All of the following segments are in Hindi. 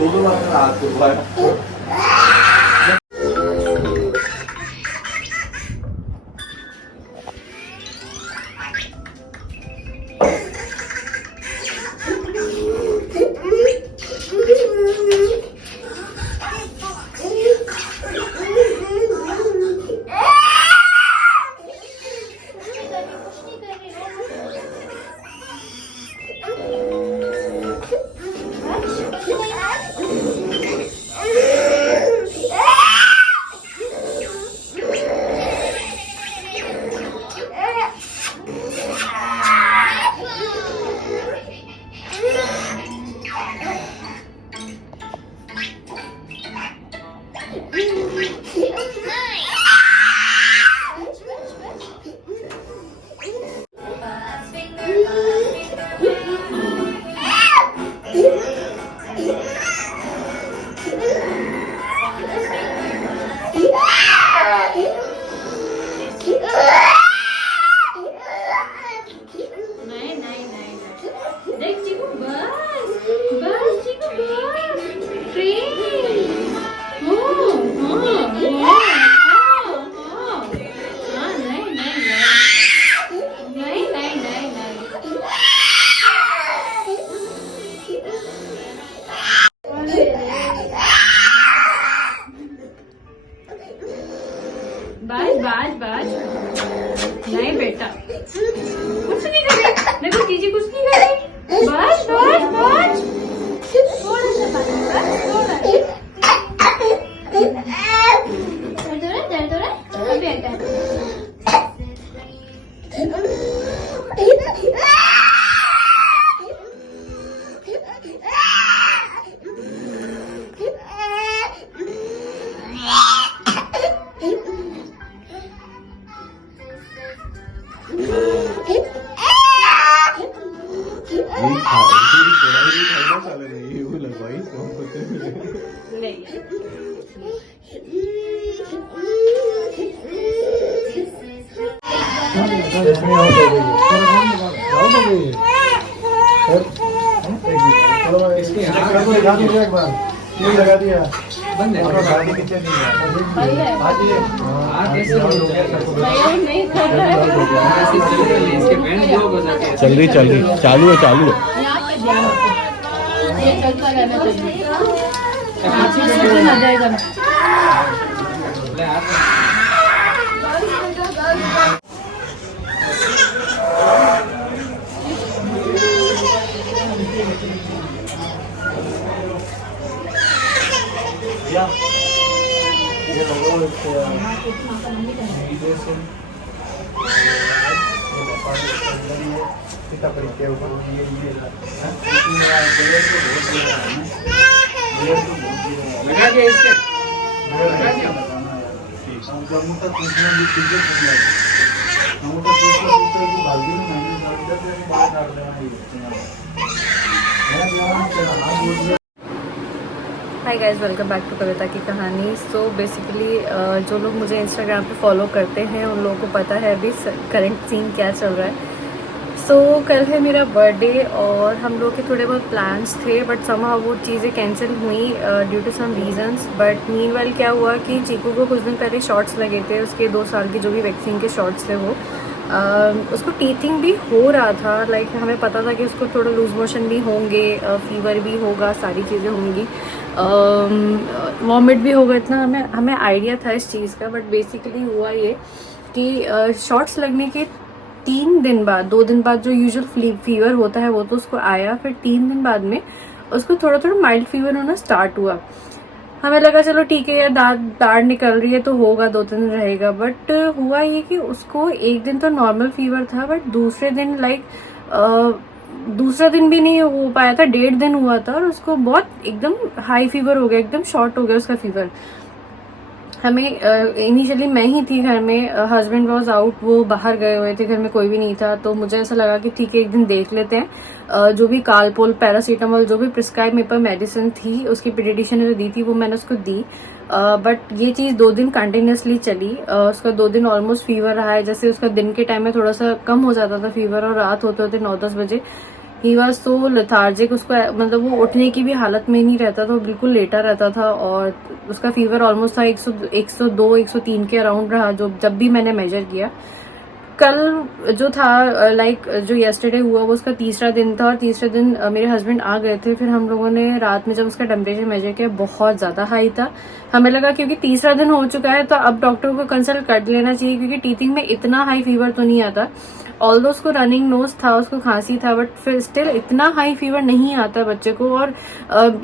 दो बार मेरा हाथ छुपाया। नहीं बेटा कुछ नहीं करे, देखो कीजिए कुछ नहीं करे, बस बस बस थोड़ा सा लगा दिया चल रही चालू है ये चलता रहना चाहिए, आ जाएगा। Hi guys, welcome back to Kavita की कहानी। सो बेसिकली जो लोग मुझे इंस्टाग्राम पे फॉलो करते हैं उन लोगों को पता है अभी करंट सीन क्या चल रहा है। सो कल है मेरा बर्थडे और हम लोग के थोड़े बहुत प्लान्स थे, बट समहाउ वो चीज़ें कैंसिल हुई due to some reasons. But meanwhile क्या हुआ कि चीकू को कुछ दिन पहले शॉट्स लगे थे, उसके 2 साल के जो भी वैक्सीन के शॉट्स थे वो उसको टीथिंग भी हो रहा था। लाइक हमें पता था कि उसको थोड़ा लूज मोशन भी होंगे, फीवर भी होगा, सारी चीज़ें होंगी, वॉमिट भी होगा, इतना हमें आइडिया था इस चीज़ का। बट बेसिकली हुआ ये कि शॉट्स लगने के 3 दिन बाद, 2 दिन बाद जो यूजुअल फीवर होता है वो तो उसको आया, फिर 3 दिन बाद में उसको थोड़ा थोड़ा माइल्ड फीवर होना स्टार्ट हुआ। हमें लगा चलो ठीक है यार, दाढ़ निकल रही है तो होगा, 2-3 दिन रहेगा। बट हुआ ये कि उसको एक दिन तो नॉर्मल फीवर था, बट दूसरे दिन दूसरा दिन भी नहीं हो पाया था, 1.5 दिन हुआ था और उसको बहुत एकदम हाई फीवर हो गया, एकदम शॉर्ट हो गया उसका फीवर। हमें इनिशियली मैं ही थी घर में, हस्बैंड वॉज आउट, वो बाहर गए हुए थे, घर में कोई भी नहीं था। तो मुझे ऐसा लगा कि ठीक है एक दिन देख लेते हैं, जो भी कालपोल, पैरासीटामोल, जो भी प्रिस्क्राइब मेरे पर मेडिसिन थी, उसकी पीडियाट्रिशियन ने दी थी वो मैंने उसको दी। बट ये चीज़ 2 दिन कंटिन्यूसली चली। उसका 2 दिन ऑलमोस्ट फीवर रहा है। जैसे उसका दिन के टाइम में थोड़ा सा कम हो जाता था फीवर और रात होते होते 9-10 बजे ही वॉज सो लेथार्जिक, उसको मतलब वो उठने की भी हालत में नहीं रहता था, वो बिल्कुल लेटा रहता था। और उसका फीवर ऑलमोस्ट था 102 103 के अराउंड रहा जो जब भी मैंने मेजर किया। कल जो था लाइक जो येस्टरडे हुआ वो उसका तीसरा दिन था, और तीसरे दिन मेरे हस्बैंड आ गए थे। फिर हम लोगों ने रात में जब उसका टेम्परेचर मेजर किया बहुत ज्यादा हाई था। हमें लगा क्योंकि तीसरा दिन हो चुका है तो अब डॉक्टर को कंसल्ट कर लेना चाहिए, क्योंकि टीथिंग में इतना हाई फीवर तो नहीं आता। ऑल्दो उसको रनिंग नोज था, उसको खांसी था, बट फिर स्टिल इतना हाई फीवर नहीं आता बच्चे को। और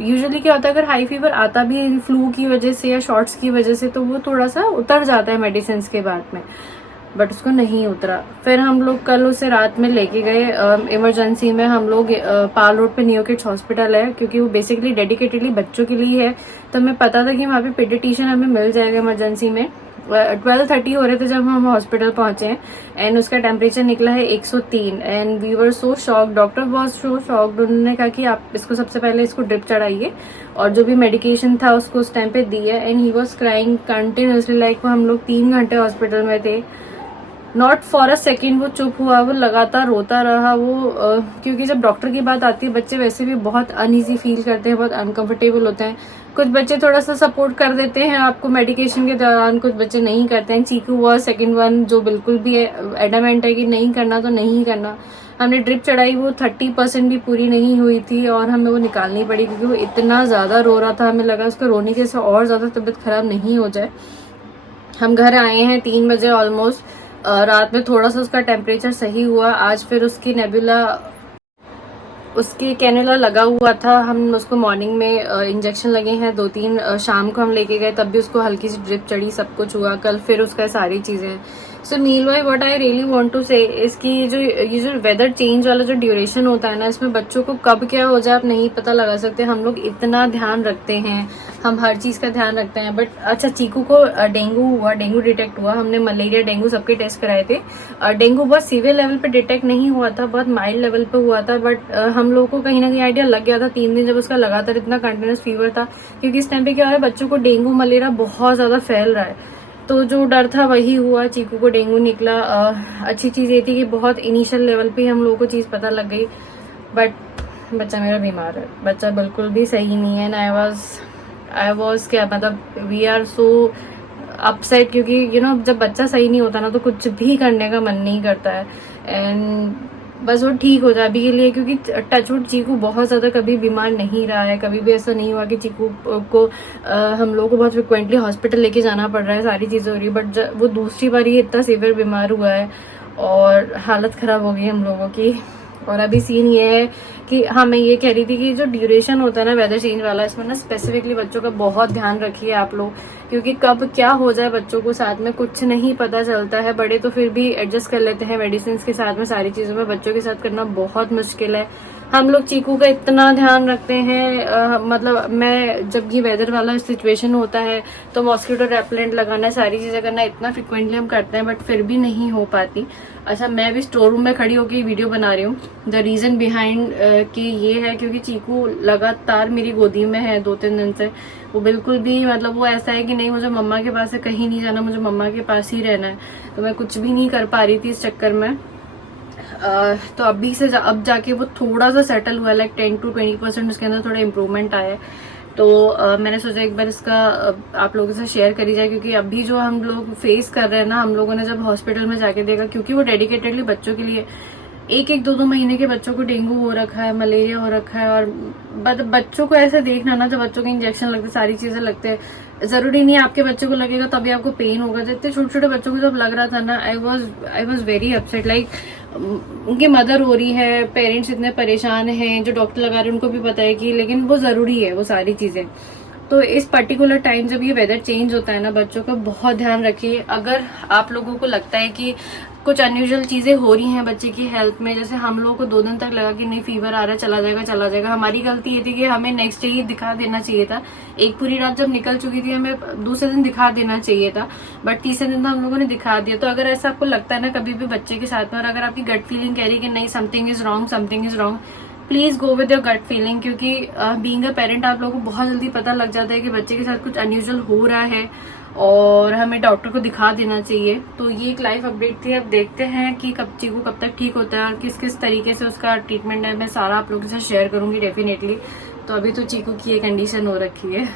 यूजुअली क्या होता है, अगर हाई फीवर आता भी है फ्लू की वजह से या शॉर्ट्स की वजह से तो वो थोड़ा सा उतर जाता है मेडिसिन के बाद में, बट उसको नहीं उतरा। फिर हम लोग कल उसे रात में लेके गए इमरजेंसी में। हम लोग पाल रोड पे नियो किड्स हॉस्पिटल है, क्योंकि वो बेसिकली डेडिकेटेडली बच्चों के लिए है, तो हमें पता था कि वहाँ पे पीडियाट्रिशियन हमें मिल जाएगा इमरजेंसी में। 12:30 हो रहे थे जब हम हॉस्पिटल पहुंचे हैं, एंड उसका टेम्परेचर निकला है 103 and we were so shocked. Doctor was so shocked. उन्होंने कहा कि आप इसको सबसे पहले इसको ड्रिप चढ़ाइए, और जो भी मेडिकेशन था उसको उस टाइम पे दिए। And he was crying continuously, like हम लोग 3 घंटे हॉस्पिटल में थे। नॉट फॉर अ सेकेंड वो चुप हुआ, वो लगातार रोता रहा। वो क्योंकि जब डॉक्टर की बात आती है बच्चे वैसे भी बहुत अनईजी फील करते हैं, बहुत अनकंफर्टेबल होते हैं। कुछ बच्चे थोड़ा सा सपोर्ट कर देते हैं आपको मेडिकेशन के दौरान, कुछ बच्चे नहीं करते हैं। चीकू वो सेकंड वन जो बिल्कुल भी एडमेंट है कि नहीं करना तो नहीं करना। हमने ड्रिप चढ़ाई, वो 30% भी पूरी नहीं हुई थी और हमें वो निकालनी पड़ी, क्योंकि वो इतना ज्यादा रो रहा था। हमें लगा उसका रोने के से और ज्यादा तबीयत खराब नहीं हो जाए। हम घर आए हैं 3 बजे ऑलमोस्ट। रात में थोड़ा सा उसका टेम्परेचर सही हुआ। आज फिर उसकी नेबुला, उसकी कैनुला लगा हुआ था। हम उसको मॉर्निंग में इंजेक्शन लगे हैं 2-3, शाम को हम लेके गए तब भी उसको हल्की सी ड्रिप चढ़ी, सब कुछ हुआ। कल फिर उसका सारी चीजें। So meanwhile what I really want to say, इसकी ये जो वेदर चेंज वाला जो ड्यूरेशन होता है ना, इसमें बच्चों को कब क्या हो जाए आप नहीं पता लगा सकते। हम लोग इतना ध्यान रखते हैं, हम हर चीज का ध्यान रखते हैं। बट अच्छा, चीकू को डेंगू हुआ, डेंगू डिटेक्ट हुआ। हमने मलेरिया डेंगू सबके टेस्ट कराए थे। डेंगू बहुत सीवियर लेवल पे डिटेक्ट नहीं हुआ था, बहुत माइल्ड लेवल पे हुआ था। बट हम लोगों को कहीं ना कहीं आइडिया लग गया था 3 दिन जब उसका लगातार इतना कंटिन्यूस फीवर था, क्योंकि इस टाइम पे क्या हो रहा है, बच्चों को डेंगू मलेरिया बहुत ज्यादा फैल रहा है। तो जो डर था वही हुआ, चीकू को डेंगू निकला। अच्छी चीज ये थी कि बहुत इनिशियल लेवल पे हम लोगों को चीज पता लग गई, बट बच्चा मेरा बीमार है, बच्चा बिल्कुल भी सही नहीं है। आई वॉज क्या मतलब, वी आर सो अपसेट, क्योंकि जब बच्चा सही नहीं होता ना तो कुछ भी करने का मन नहीं करता है। एंड बस वो ठीक हो जाए अभी के लिए, क्योंकि टचवुड चीकू बहुत ज्यादा कभी बीमार नहीं रहा है। कभी भी ऐसा नहीं हुआ कि चीकू को हम लोगों को बहुत फ्रिक्वेंटली हॉस्पिटल लेके जाना पड़ रहा है, सारी चीजें हो रही है। बट वो दूसरी बार ही इतना सीवियर बीमार हुआ है और हालत खराब हो गई हम लोगों की। और अभी सीन ये है कि हाँ, मैं ये कह रही थी कि जो ड्यूरेशन होता है ना वेदर चेंज वाला, इसमें ना स्पेसिफिकली बच्चों का बहुत ध्यान रखिए आप लोग, क्योंकि कब क्या हो जाए बच्चों को साथ में कुछ नहीं पता चलता है। बड़े तो फिर भी एडजस्ट कर लेते हैं मेडिसिन के साथ में, सारी चीजों में बच्चों के साथ करना बहुत मुश्किल है। हम लोग चीकू का इतना ध्यान रखते हैं, मतलब मैं जब ये वेदर वाला सिचुएशन होता है तो मॉस्किटो रेपेलेंट लगाना, सारी चीजें करना इतना फ्रिक्वेंटली हम करते हैं, बट फिर भी नहीं हो पाती। अच्छा, मैं भी स्टोर रूम में खड़ी होकर वीडियो बना रही हूँ। द रीजन बिहाइंड कि ये है क्योंकि चीकू लगातार मेरी गोदी में है 2-3 दिन से। वो बिल्कुल भी मतलब वो ऐसा है कि नहीं, मुझे मम्मा के पास से कहीं नहीं जाना, मुझे मम्मा के पास ही रहना है। तो मैं कुछ भी नहीं कर पा रही थी इस चक्कर में। तो अभी से अब जाके वो थोड़ा सा सेटल हुआ, लाइक 10 to 20% उसके अंदर थोड़ा इम्प्रूवमेंट आया है। तो मैंने सोचा एक बार इसका आप लोगों से शेयर करी जाए, क्योंकि अभी जो हम लोग फेस कर रहे हैं ना, हम लोगों ने जब हॉस्पिटल में जाके देखा, क्योंकि वो डेडिकेटेडली बच्चों के लिए, 1-2 महीने के बच्चों को डेंगू हो रखा है, मलेरिया हो रखा है। और बच्चों को ऐसे देखना ना, जब बच्चों के इंजेक्शन लगते, सारी चीजें लगते हैं, जरूरी नहीं है आपके बच्चे को लगेगा तभी आपको पेन होगा। जितने छोटे छोटे बच्चों को जब लग रहा था ना, I was very upset. Like उनकी मदर हो रही है, पेरेंट्स इतने परेशान हैं, जो डॉक्टर लगा रहे हैं उनको भी पता है कि, लेकिन वो जरूरी है वो सारी चीजें। तो इस पर्टिकुलर टाइम जब ये वेदर चेंज होता है ना, बच्चों का बहुत ध्यान रखिए। अगर आप लोगों को लगता है कि कुछ अनयूजुअल चीजें हो रही हैं बच्चे की हेल्थ में, जैसे हम लोगों को 2 दिन तक लगा कि नहीं फीवर आ रहा है, चला जाएगा। हमारी गलती ये थी कि हमें नेक्स्ट डे ही दिखा देना चाहिए था। एक पूरी रात जब निकल चुकी थी, हमें दूसरे दिन दिखा देना चाहिए था, बट तीसरे दिन तो हम लोगों ने दिखा दिया। तो अगर ऐसा आपको लगता है ना कभी भी बच्चे के साथ में, और अगर आपकी गट फीलिंग कह रही है कि नहीं something is wrong, please go with your gut feeling, क्योंकि बीइंग अ पेरेंट आप लोगों को बहुत जल्दी पता लग जाता है कि बच्चे के साथ कुछ अनयूजुअल हो रहा है। और हमें डॉक्टर को दिखा देना चाहिए। तो ये एक लाइफ अपडेट थी। अब देखते हैं कि कब चीकू कब तक ठीक होता है और किस किस तरीके से उसका ट्रीटमेंट है, मैं सारा आप लोगों के साथ शेयर करूंगी डेफिनेटली। तो अभी तो चीकू की ये कंडीशन हो रखी है।